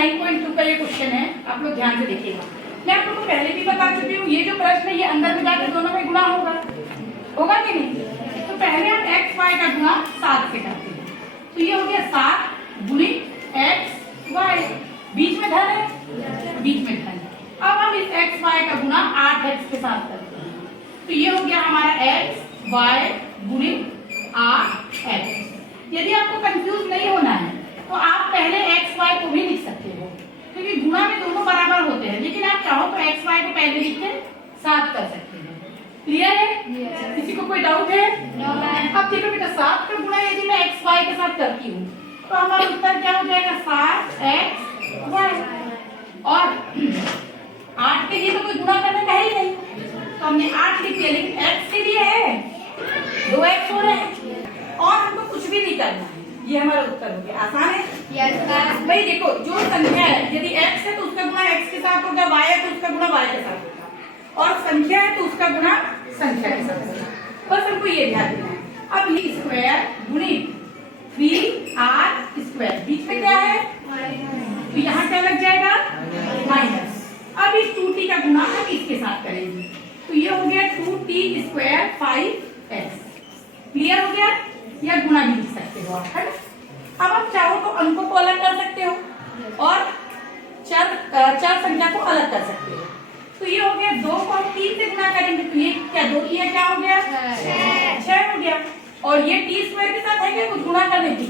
9.2 का ये क्वेश्चन है, आप लोग ध्यान से देखिएगा। मैं आप लोगों को पहले भी बता चुकी हूँ, ये जो प्रश्न है ये अंदर में जाकर दोनों में गुणा होगा कि नहीं। तो पहले हम x y का गुणा 7 से करते हैं, तो ये हो गया 7 गुणित x y, बीच में धन है, बीच में धन। अब हम इस x y का गुणा 8x के साथ करते हैं, तो ये हो गया हमारा x y गुणित 8x। यदि आपको कंफ्यूज नहीं होना है तो आप पहले x y को भी लिख सकते हो, क्योंकि गुणा में दोनों बराबर होते हैं, लेकिन आप चाहो तो x y को पहले लिख के 7 कर सकते हो। क्लियर है? किसी को कोई डाउट है? अब देखो बेटा, 7 का गुणा यदि मैं x y के साथ करती हूँ तो हमारा उत्तर क्या हो जाएगा, 7x y। और 8 के लिए तो कोई गुणा करने का ही नहीं, तो हमने 8 लिख दिया, लेकिन x के लिए है 2x हो रहे हैं और हमको कुछ भी नहीं करना है। ये हमारा उत्तर हो गया। आसान है? yes, भाई देखो, जो संख्या है यदि x है तो उसका गुणा x के साथ होगा, y है तो उसका गुणा y के साथ होगा, और संख्या है तो उसका गुणा संख्या के साथ होगा। बस हमको ये ध्यान देना है। अब ये स्क्वायर गुणित 3r स्क्वायर, बीच में क्या है, तो यहाँ क्या लग जाएगा, माइनस। अब इस 2t का गुणा हम इसके साथ करेंगे, तो ये हो गया 2t स्क्वायर 5x। क्लियर हो गया? या गुणा भी लिख सकते हो आप, है ना। अब आप चाहो तो अंकों को अलग कर सकते हो और चार संख्या को अलग कर सकते हो। तो ये हो गया 2 को हम 3 से गुणा करेंगे, तो ये क्या 2 किया क्या हो गया, 6 हो गया। और ये टी स्क्वायर के साथ है क्या कुछ गुणा करने की,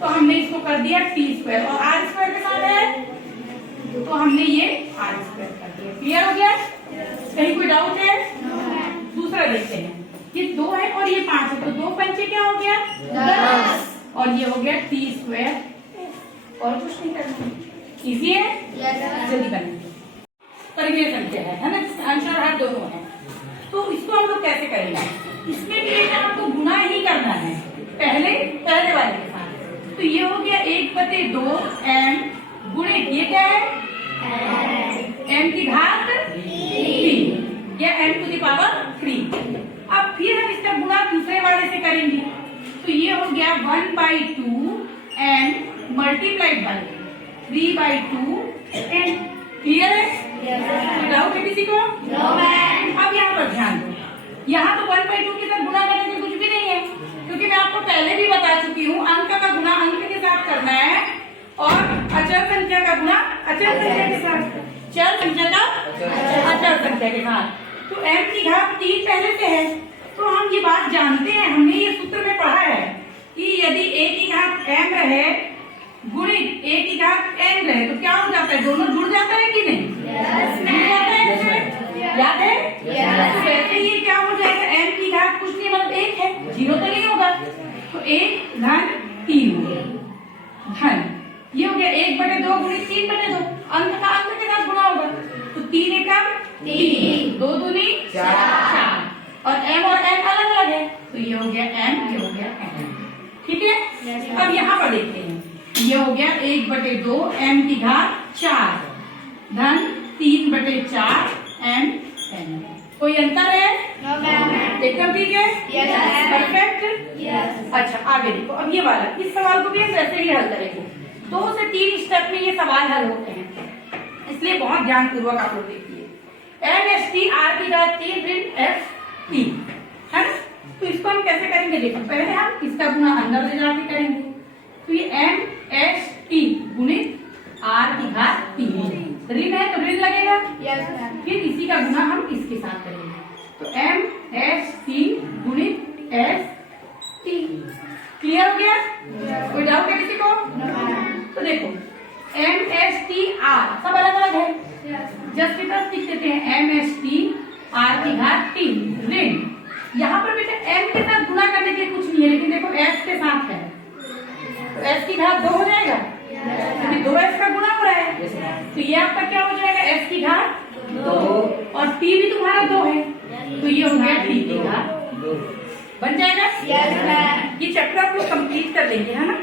तो हमने इसको कर दिया टी स्क्वायर, और आर स्क्वायर के साथ है तो हमने ये आर स्क्वायर कर दिया। क्लियर हो गया? कहीं कोई डाउट है? दूसरा देखते हैं, ये 2 है और ये 5 है, तो 2 पंचे क्या हो गया 10, और ये हो गया टी स्क्वायर। और कुछ नहीं करना, इजी है, जल्दी करेंगे। परिमेय संख्या है ना, आंसर हर दोनों है। तो इसको हम लोग कैसे करेंगे, इसमें भी एक आपको गुणा ही करना है पहले वाले के साथ। तो ये हो गया 1/2 m गुणित ये क्या है, m की घात 3 या m टू द पावर 3। अब फिर हम इसका गुणा दूसरे वाले से करेंगे, तो ये हो गया 1/2 m multiplied by 3/2 n। Clear है? कोई डाउट है किसी को? अब यहाँ पर ध्यान दो, यहाँ तो 1/2 के साथ गुणा करने के कुछ भी नहीं है, क्योंकि मैं आपको पहले भी बता चुकी हूँ अंक का गुणा अंक के साथ करना है और अचर संख्या का गुणा अचर संख्या के साथ, चर संख्या का अचर संख्या के साथ। तो m की घात 3 पहले से है, तो हम ये बात जानते हैं, हमने ये सूत्र में पढ़ा है कि यदि a की घात m रहे गुणित a की घात n रहे तो क्या हो जाता है, दोनों जुड़ जाता है कि नहीं, जुड़ जाता है इसमें, याद है? तो वैसे ये क्या हो जाएगा, m की घात कुछ नहीं मतलब 1 है, 0 तो नहीं होगा, तो 1 धन 3 हो गया धन, ये हो गया 1/2 गुणित 3/2, अंक का अंक के साथ गुणा होगा, तो 3 एकम 3, 2 दूनी 4, और m और n अलग अलग है, तो ये हो गया m, ये हो गया n। ठीक है? अब यहाँ पर देखते हैं, ये हो गया 1/2 m की घात 4 धन 3/4 m n। कोई अंतर है? एकदम ठीक है, परफेक्ट। अच्छा आगे देखो, अब ये वाला, इस सवाल को भी हम वैसे ही हल करेंगे, 2 से 3 स्टेप में ये सवाल हल होते हैं, इसलिए बहुत ध्यान पूर्वक आप लोग देखिए। MST R की घात 3 ऋण FT है ना, तो इसको हम कैसे करेंगे, देखो पहले हम इसका गुणा अंदर ले जाके करेंगे, तो ये MST गुणित R की घात 3 ऋण है तो ऋण लगेगा, फिर इसी का गुणा हम इसके साथ करेंगे, तो MST गुणित ST। क्लियर हो गया? कोई डाउट है किसी को? तो देखो MST R सब अलग अलग है, जस्ट इधर लिख देते हैं MST R की घात 3 ऋण, यहाँ पर बेटा m के साथ गुणा करने के कुछ नहीं है, लेकिन देखो s के साथ है, तो s की घात 2 हो जाएगा, क्योंकि 2s का गुणा हो रहा है, तो ये आपका क्या हो जाएगा, s की घात 2, और t भी तुम्हारा 2 है, तो ये हो गया t की घात 2 बन जाएगा। ये चैप्टर आप लोग कंप्लीट कर लेंगे, है ना।